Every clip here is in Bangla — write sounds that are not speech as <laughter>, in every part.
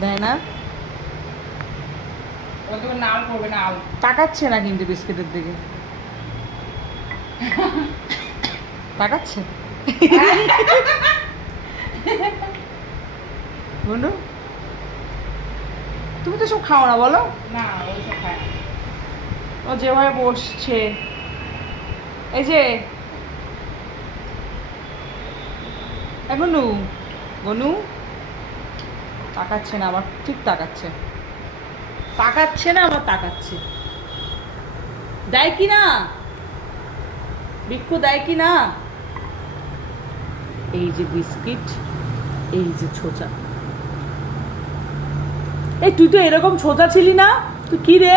দেয় না? তাকাচ্ছে না কিন্তু বিস্কিটের দিকে। তাকাচ্ছে? বন্ধু? তুমি তো সব খাও না বলো। না। ও যেভাবে বসছে। এই যে। এ গনু গনু তাকাচ্ছে না, আবার ঠিক তাকাচ্ছে। তাকাচ্ছে না, আবার তাকাচ্ছে। দেয় কি না? ভিক্ষু দেয় কি না? এই যে বিস্কিট, এই যে ছোচা। এই, তুই তো এরকম ছোচা ছিলি না? তুই কি রে?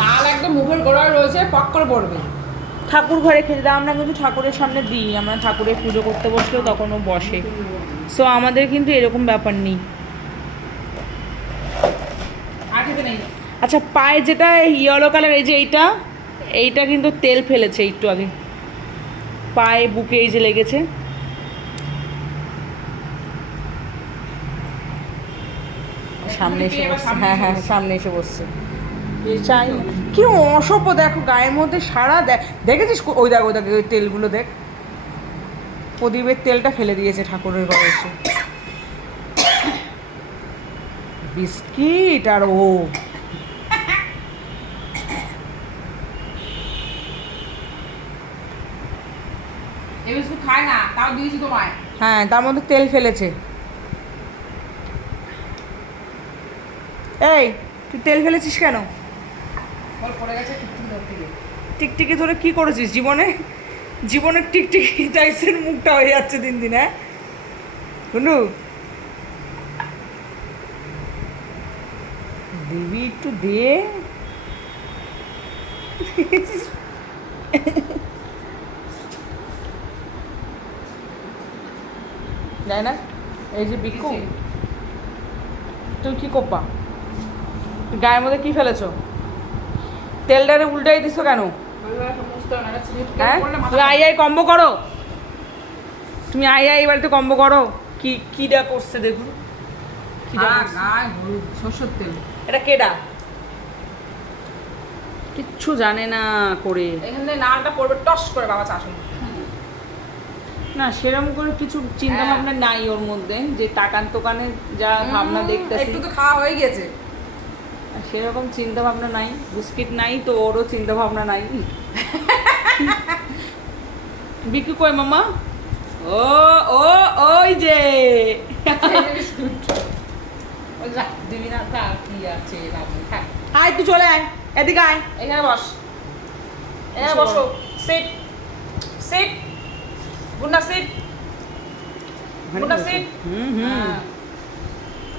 নাল একদম মুখের গোড়ায় রয়েছে, পক করে পড়বে। ঠাকুর ঘরে খেতে দাও আমরা কিন্তু ঠাকুরের সামনে দিই আমরা ঠাকুরের পুজো করতে বসলেও তখনও বসে। সো আমাদের কিন্তু এরকম ব্যাপার নেই। আচ্ছা পায়ে যেটা ইয়েলো কালার এই যে এইটা এইটা কিন্তু তেল ফেলেছে একটু আগে। পায়ে বুকে এই যে লেগেছে। সামনে এসে বসছে। হ্যাঁ হ্যাঁ সামনে এসে বসছে। চাই কি অসভ্য দেখো গায়ের মধ্যে সারা দেখ দেখেছিস ওই দেখ ওই দেখ ওই তেলগুলো দেখ? প্রদীপের তেলটা ফেলে দিয়েছে ঠাকুরের ঘরে এসে। বিস্কিট আর ও। হ্যাঁ তার মধ্যে তেল ফেলেছে। এই তুই তেল ফেলেছিস কেন? টুকটুক ধরে কি করেছিস জীবনে? জীবনের টিকটিকি টাইসের মুখটা হয়ে যাচ্ছে দিন দিন হ্যাঁ? শুনু দিবি একটু দে। যায় না এই যে বিক্ষু। তুমি কি করবা গায়ের মধ্যে কি ফেলেছো? তেলটারে উল্টাই দিছো কেন? হ্যাঁ? তুমি আই আই কম্বো করো। তুমি আই আই বাড়িতে কম্বো করো। কি কিডা করছে দেখুন। হ্যাঁ, সরষের তেল। এটা কেডা? কিচ্ছু জানে না করে। এখান নালটা পড়বে টস করে বাবা চাষন না সেরকম করে কিছু চিন্তা হ্যাঁ। ভাবনা নাই ওর মধ্যে যে তাকান তোকানে যা ভাবনা দেখতেছি। একটু তো খাওয়া হয়ে গেছে। সেরকম চিন্তা ভাবনা নাই বিস্কিট নাই তো ওরও চিন্তা ভাবনা নাই। বিক্রি কই মামা? ও ও ওই যে। ওই দিবি না থাক কি আছে আয় তুই চলে আয় এদিকে আয়। এখানে বস। এখানে বসো। বসো। সিট সিট গুন্ডা সিট। গুন্ডা সিট। হুম হুম।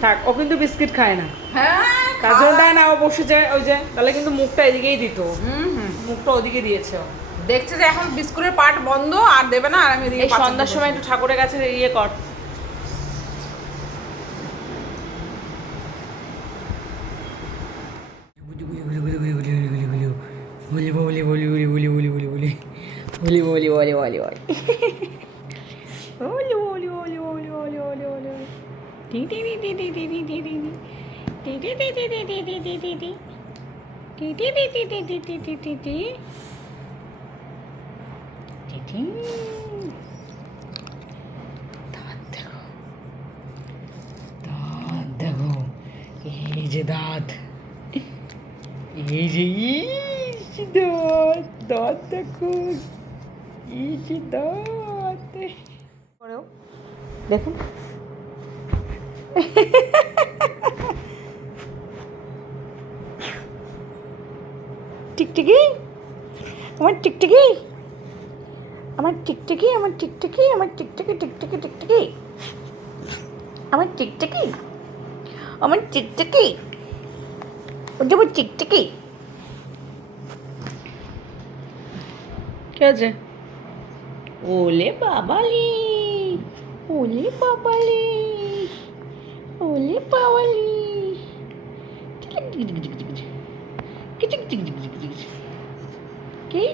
থাক ও কিন্তু বিস্কিট খায় না। হ্যাঁ তার জন্য দেয় না ও বসে যায় ওই যে তাহলে কিন্তু মুখটা এদিকেই দিত হুম হুম মুখটা ওদিকে দিয়েছে দেখছে যে এখন বিস্কুটের পার্ট বন্ধ আর দেবে না আর আমি এদিকে এই সন্ধ্যার সময় একটু ঠাকুরের কাছে ইয়ে কর বলি বলি বলি বলি বলি বলি বলি বলি বলি টি টি টি টি টি টি টি টি টি টি দাঁত দেখো এই যে দাঁত। এই যে ইস দাঁত দাঁত দেখো যে দাঁত দেখুন। <laughs> টিকটিকি? আমার টিকটিকি? আমার টিকটিকি আমার টিকটিকি আমার টিকটিকি টিকটিকি টিকটিকি। আমার টিকটিকি? আমার টিকটিকি? ওটা আমার টিকটিকি। কে আছে? ওলে বাবালি ওলে বাবালি ওলে বাবালি।